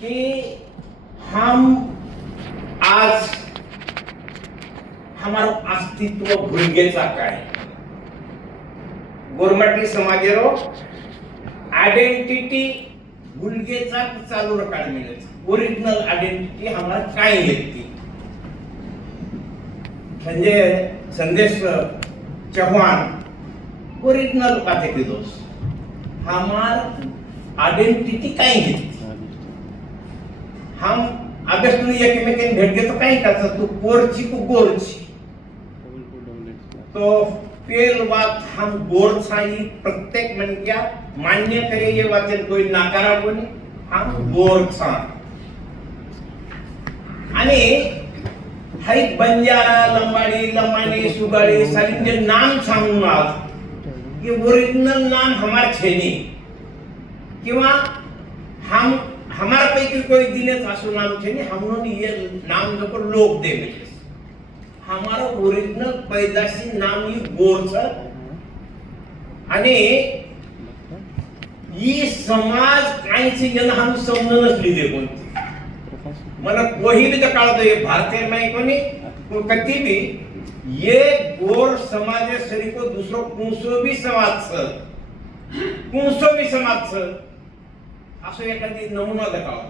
कि हम आज हमारो अस्तित्व भुलगेचा काय? गोरमटी समाजेरो आयडेंटिटी भुलगेचा चालू रकाळ मिळेल? ओरिजिनल आयडेंटिटी हमारा काय येते म्हणजे संदेश चव्हाण ओरिजिनल काथे के दोस्त हमार आयडेंटिटी काय घेतली हम अभ्यास तुम्ही एकमेकांनी भेट घेतो काही करता तू कोरची को गोरची. तो फेल बात हम गोर साई प्रत्येक मन क्या मान्य करे ये वचन कोई नाकारा कोणी? हम गोर सा आणि हाई बंजारा लंबाडी लंबाडी सुगाडी सारी नाम सांगून आज. ये ओरिजिनल नाम हमार छेनी. किंवा हम हमारा पैकी कोई दिनेच असो नाम छे ने हमनो ये नाम जको लोक दे हमारा ओरिजिनल पैदाशी नाम ही गोर छ. आणि ये समाज काहीच जन हम समजूनच लिहिले कोणती? मला कोही भी तर काळतो ये भारतीय नाही कोणी कती भी ये गोर समाज शरीर को दुसरो कुंसो भी समाज छ. कुंसो भी समाज छ. असं एखादी नमुना दाखवा.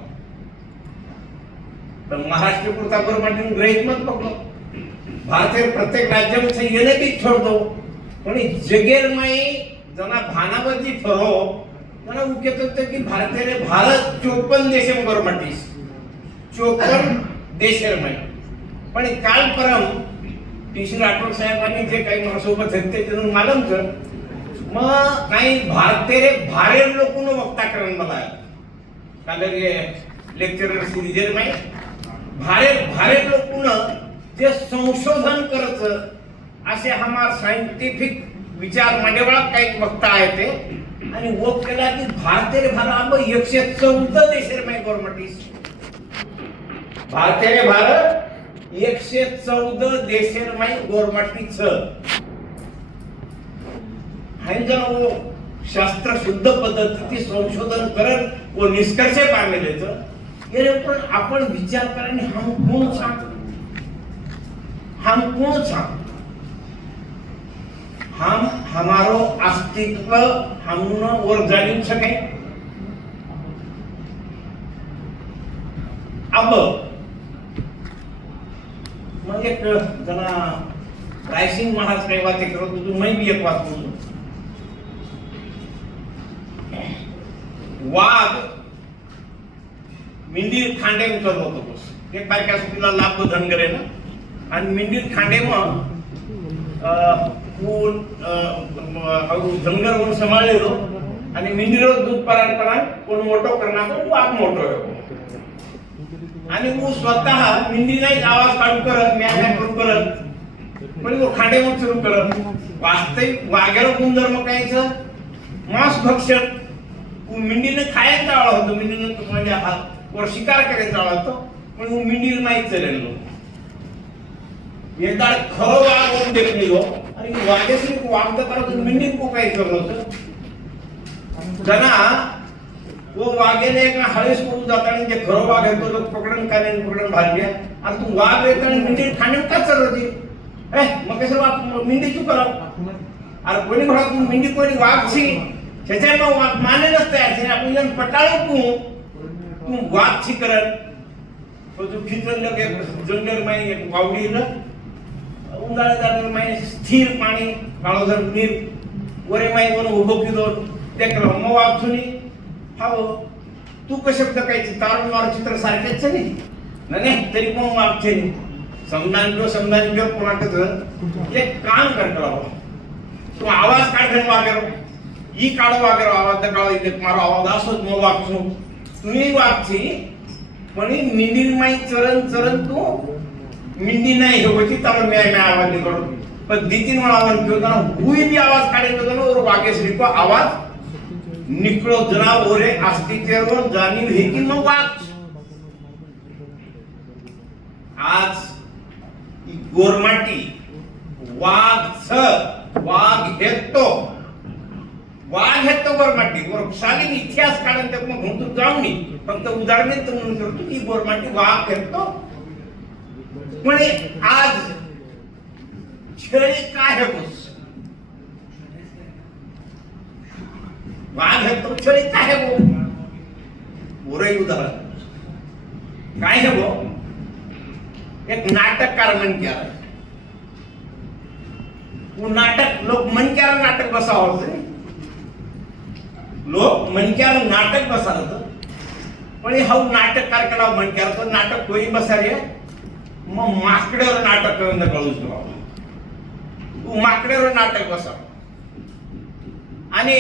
तर महाराष्ट्र पुरता बरोबर ग्रहित मत बघलो भारतीय प्रत्येक राज्यामध्ये येणे बी छोडतो पण जगेर माई जना भानावरती फरो मला उकेत होतं की भारतीय भारत चोपन्न देशांवर म्हणतीस चोपन्न देशेर पण काल परम टी राठोड साहेबांनी जे काही माझ्यासोबत आहेत ते त्यांना मालम कर मग काही भारतेरे भारे लोक वक्ता करण मला काल लेक्चरर सिरीजर नाही भारे भारे लोकून जे संशोधन करत असे हमार सायंटिफिक विचार मांडेवळा काही वक्ता आहे ते. आणि वो केला की भारतीय भारत एकशे चौदा देशेर माय गोरमटीस भारतीय भारत एकशे चौदा देशेर माय गोरमटीच हाय जण शास्त्र शुद्ध पद्धतीने संशोधन करत व निष्कर्ष पामेले तर पण आपण विचार कराने हम कोण सांग? हम कोण सांग? हम हमारो अस्तित्व हमनो और जानी सके अब मग एक जना रायसिंग महाराज काही वाते करत होतो मी बी एक वाच बोलतो वाघ मिंदीर खांडे करत होतो बस एक बारक्या सुटीला लाभ धनगरे ना? आणि मिंदीर खांडे मग ऊन धनगर म्हणून सांभाळलेलो आणि मिंदीर दूध परान कोण मोठो करणार वाघ मोठो आणि वो स्वतः मिंडी आवाज काढून करत म्या म्या करत. पण वो खांडे मग सुरू करत. वास्तविक वाघ्याला गुणधर्म कायचं मांस भक्षण. मेंढीनं खायला टाळा होतो. मिंडीने म्हणजे हात वर शिकार करायचा टाळा होतो. पण वो मिंडीर नाही चलेलो एकदा खरं वाघ होऊन देखलेलो आणि वाघेश्री वाघ तर करत मिंडी को काय करलो होतं जना वाघेने एक हळीस करून जाताना जे खरं वाघ येतो तो पकडून पकडण पकडून भाजल्या आणि तू वाघ येतो आणि मिंडी खाणे का चालत होती ए मग कसं वाघ मिंडी तू करा. अरे कोणी म्हणा तू मिंडी कोणी वाघ सी त्याच्यानं मग वाघ माने नसते असे आपण जण पटाळू तू. तू वाघ सी करत तो तू खिचन जंगल माई एक वावडी न उन्हाळ्यात जाणार माई स्थिर पाणी काळोजर नीर वरे माई म्हणून उभं किदो ते मग वाचुनी हाव तू कशे काही तारुणवार चित्र सारखेच नाही नाही तरी पण वागचे नाही समजान किंवा समजान किंवा कोणाकडे एक काम करतो तू आवाज काढ वागेल ई काढो वागेरो आवाज तर काढो इथे मारो आवाज असोच मग वागचो तुम्ही वागची पण ही मिंडी माई चरण चरण तू मिंडी नाही हे होती तर मी मी आवाज निकडो पण दितीन मला आवाज घेऊ ना हुई बी आवाज काढेल होता ना और वागेश्री को आवाज निकळो जना ओरे अस्तित्वावर जाणीव हे की मग वाग आज ही गोरमाटी वाघ छ वाघ हेतो वाघ हे तो गोरमाटी गोर इतिहास काढून ते मग म्हणतो जाऊ नी फक्त उदाहरण म्हणून करतो की गोरमाटी वाघ करतो. पण आज छेळी काय है बोस? वाघ तो छेळी काय है वो मोरही उदाहरण. काय है वो एक नाटककार मन क्या वो नाटक लोक मनक्याला नाटक बसावं लोक मनक्याला नाटक बसावं पण हा नाटककार केला मनक्याला तो नाटक कोणी बसारे मग माकड्यावर नाटक करून कळूच तू माकड्यावर नाटक बसाव. आणि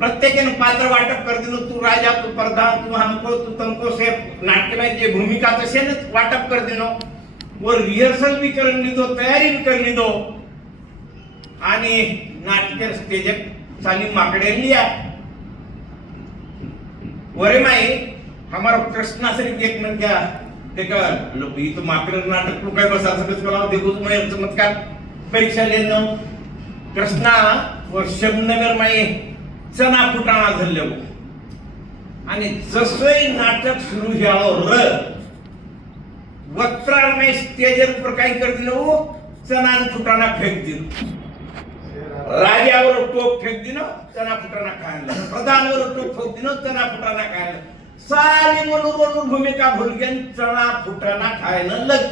प्रत्येकाने पात्र वाटप करते तू राजा तू प्रधान तू हमको तू तमको से नाटक में जे भूमिका तसे वाटप करते ना व रिहर्सल बी करून दो तयारी बी कर दो आणि नाटक स्टेज चाली माकडे लिया वरे माई हमारा कृष्णा सिर्फ एक मन क्या देखा लोग ये तो माकड़ नाटक को काय बसा सकत कला देखो तुम्हें चमत्कार. परीक्षा लेनो कृष्णा व शबनगर माई चना फुटाणा झाले आणि जसंही नाटक सुरू झालं र वक्त्रार में स्टेजर पर काय करतील हो? चना फुटाणा फेकतील. राजावर टोप फेक दिन चना फुटाना खायला. प्रधानवर टोप फेक दिन चना फुटाना खायला. सारी मनोरंजन भूमिका भुलगेन चना फुटाना खायला लग